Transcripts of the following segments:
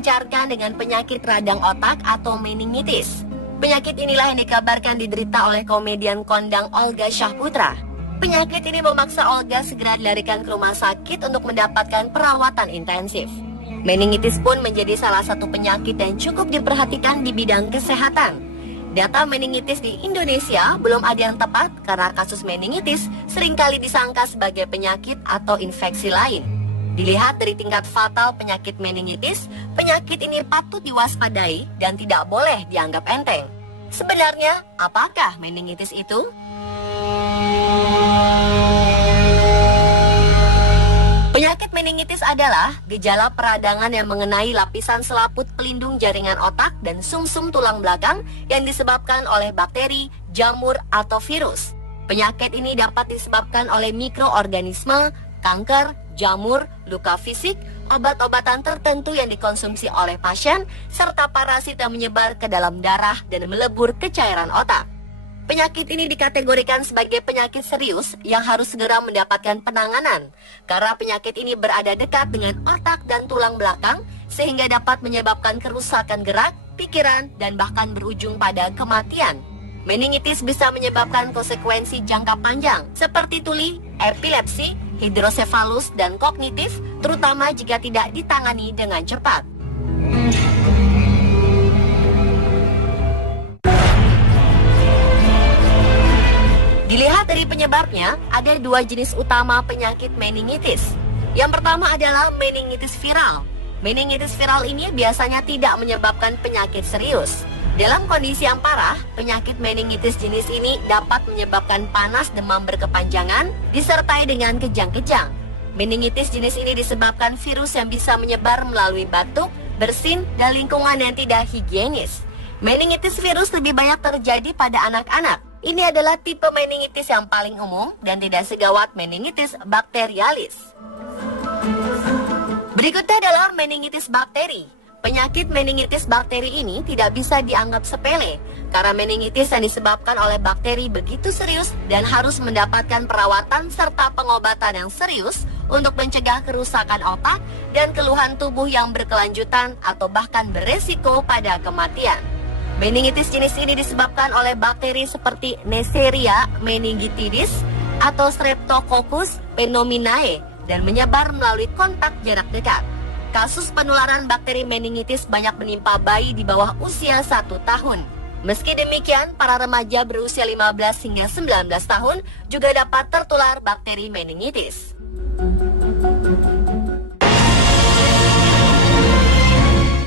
digencarkan dengan penyakit radang otak atau meningitis. Penyakit inilah yang dikabarkan diderita oleh komedian kondang Olga Syahputra. Penyakit ini memaksa Olga segera dilarikan ke rumah sakit untuk mendapatkan perawatan intensif. Meningitis pun menjadi salah satu penyakit yang cukup diperhatikan di bidang kesehatan. Data meningitis di Indonesia belum ada yang tepat karena kasus meningitis seringkali disangka sebagai penyakit atau infeksi lain. Dilihat dari tingkat fatal penyakit meningitis, penyakit ini patut diwaspadai dan tidak boleh dianggap enteng. Sebenarnya, apakah meningitis itu? Penyakit meningitis adalah gejala peradangan yang mengenai lapisan selaput pelindung jaringan otak dan sumsum tulang belakang yang disebabkan oleh bakteri, jamur, atau virus. Penyakit ini dapat disebabkan oleh mikroorganisme, kanker, jamur, luka fisik, obat-obatan tertentu yang dikonsumsi oleh pasien, serta parasit yang menyebar ke dalam darah dan melebur ke cairan otak. Penyakit ini dikategorikan sebagai penyakit serius yang harus segera mendapatkan penanganan karena penyakit ini berada dekat dengan otak dan tulang belakang sehingga dapat menyebabkan kerusakan gerak, pikiran, dan bahkan berujung pada kematian. Meningitis bisa menyebabkan konsekuensi jangka panjang seperti tuli, epilepsi, hidrosefalus, dan kognitif, terutama jika tidak ditangani dengan cepat. Dilihat dari penyebabnya, ada dua jenis utama penyakit meningitis. Yang pertama adalah meningitis viral. Meningitis viral ini biasanya tidak menyebabkan penyakit serius. Dalam kondisi yang parah, penyakit meningitis jenis ini dapat menyebabkan panas demam berkepanjangan disertai dengan kejang-kejang. Meningitis jenis ini disebabkan virus yang bisa menyebar melalui batuk, bersin, dan lingkungan yang tidak higienis. Meningitis virus lebih banyak terjadi pada anak-anak. Ini adalah tipe meningitis yang paling umum dan tidak segawat meningitis bakterialis. Berikutnya adalah meningitis bakteri. Penyakit meningitis bakteri ini tidak bisa dianggap sepele karena meningitis yang disebabkan oleh bakteri begitu serius dan harus mendapatkan perawatan serta pengobatan yang serius untuk mencegah kerusakan otak dan keluhan tubuh yang berkelanjutan atau bahkan beresiko pada kematian. Meningitis jenis ini disebabkan oleh bakteri seperti Neisseria meningitidis atau Streptococcus pneumoniae dan menyebar melalui kontak jarak dekat. Kasus penularan bakteri meningitis banyak menimpa bayi di bawah usia 1 tahun. Meski demikian, para remaja berusia 15 hingga 19 tahun juga dapat tertular bakteri meningitis.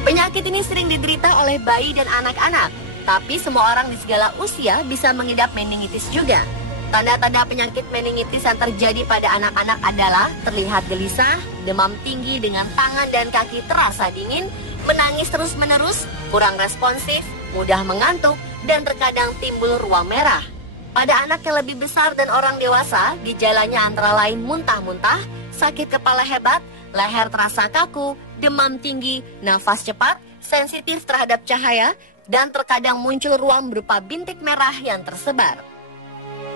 Penyakit ini sering diderita oleh bayi dan anak-anak, tapi semua orang di segala usia bisa mengidap meningitis juga. Tanda-tanda penyakit meningitis yang terjadi pada anak-anak adalah terlihat gelisah, demam tinggi dengan tangan dan kaki terasa dingin, menangis terus-menerus, kurang responsif, mudah mengantuk, dan terkadang timbul ruam merah. Pada anak yang lebih besar dan orang dewasa, gejalanya antara lain muntah-muntah, sakit kepala hebat, leher terasa kaku, demam tinggi, nafas cepat, sensitif terhadap cahaya, dan terkadang muncul ruam berupa bintik merah yang tersebar.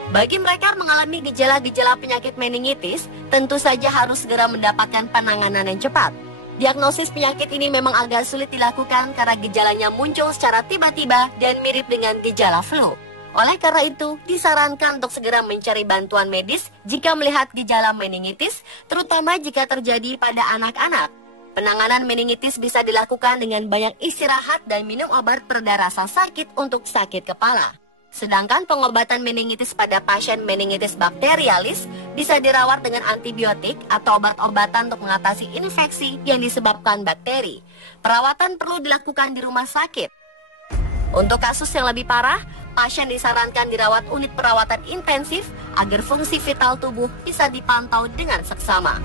Bagi mereka yang mengalami gejala-gejala penyakit meningitis, tentu saja harus segera mendapatkan penanganan yang cepat. Diagnosis penyakit ini memang agak sulit dilakukan karena gejalanya muncul secara tiba-tiba dan mirip dengan gejala flu. Oleh karena itu, disarankan untuk segera mencari bantuan medis jika melihat gejala meningitis, terutama jika terjadi pada anak-anak. Penanganan meningitis bisa dilakukan dengan banyak istirahat dan minum obat pereda rasa sakit untuk sakit kepala. Sedangkan pengobatan meningitis pada pasien meningitis bakterialis bisa dirawat dengan antibiotik atau obat-obatan untuk mengatasi infeksi yang disebabkan bakteri. Perawatan perlu dilakukan di rumah sakit. Untuk kasus yang lebih parah, pasien disarankan dirawat unit perawatan intensif agar fungsi vital tubuh bisa dipantau dengan seksama.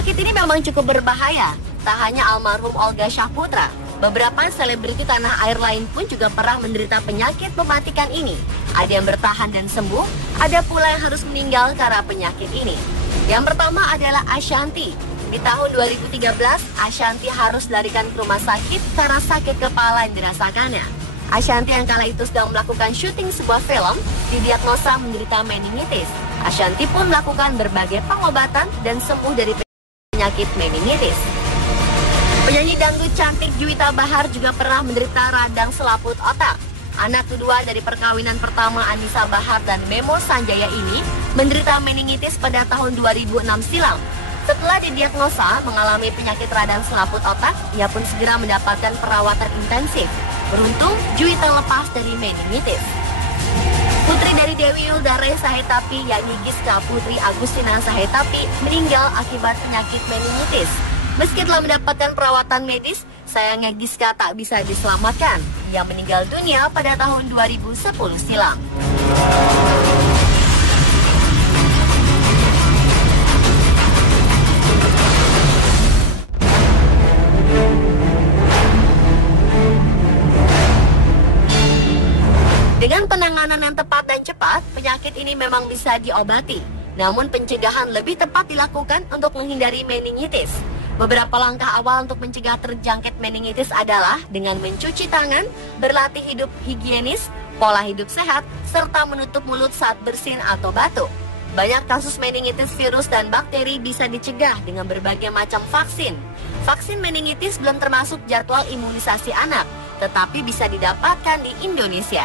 Penyakit ini memang cukup berbahaya. Tak hanya almarhum Olga Syahputra, beberapa selebriti tanah air lain pun juga pernah menderita penyakit mematikan ini. Ada yang bertahan dan sembuh, ada pula yang harus meninggal karena penyakit ini. Yang pertama adalah Ashanti. Di tahun 2013, Ashanti harus dilarikan ke rumah sakit karena sakit kepala yang dirasakannya. Ashanti yang kala itu sedang melakukan syuting sebuah film, didiagnosa menderita meningitis. Ashanti pun melakukan berbagai pengobatan dan sembuh dari penyakit meningitis. Penyanyi dangdut cantik Juwita Bahar juga pernah menderita radang selaput otak. Anak kedua dari perkawinan pertama Anissa Bahar dan Memo Sanjaya ini menderita meningitis pada tahun 2006 silam. Setelah didiagnosa mengalami penyakit radang selaput otak, ia pun segera mendapatkan perawatan intensif. Beruntung, Juwita lepas dari meningitis. Putri dari Dewi Yuldare Sahetapi, yakni Giska Putri Agustina Sahetapi, meninggal akibat penyakit meningitis. Meski telah mendapatkan perawatan medis, sayangnya Giska tak bisa diselamatkan. Ia meninggal dunia pada tahun 2010 silam. Dengan penanganan yang tepat dan cepat, penyakit ini memang bisa diobati. Namun pencegahan lebih tepat dilakukan untuk menghindari meningitis. Beberapa langkah awal untuk mencegah terjangkit meningitis adalah dengan mencuci tangan, berlatih hidup higienis, pola hidup sehat, serta menutup mulut saat bersin atau batuk. Banyak kasus meningitis virus dan bakteri bisa dicegah dengan berbagai macam vaksin. Vaksin meningitis belum termasuk jadwal imunisasi anak, tetapi bisa didapatkan di Indonesia.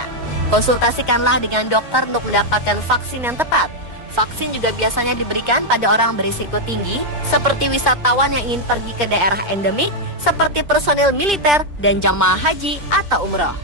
Konsultasikanlah dengan dokter untuk mendapatkan vaksin yang tepat. Vaksin juga biasanya diberikan pada orang berisiko tinggi, seperti wisatawan yang ingin pergi ke daerah endemik, seperti personil militer dan jamaah haji atau umroh.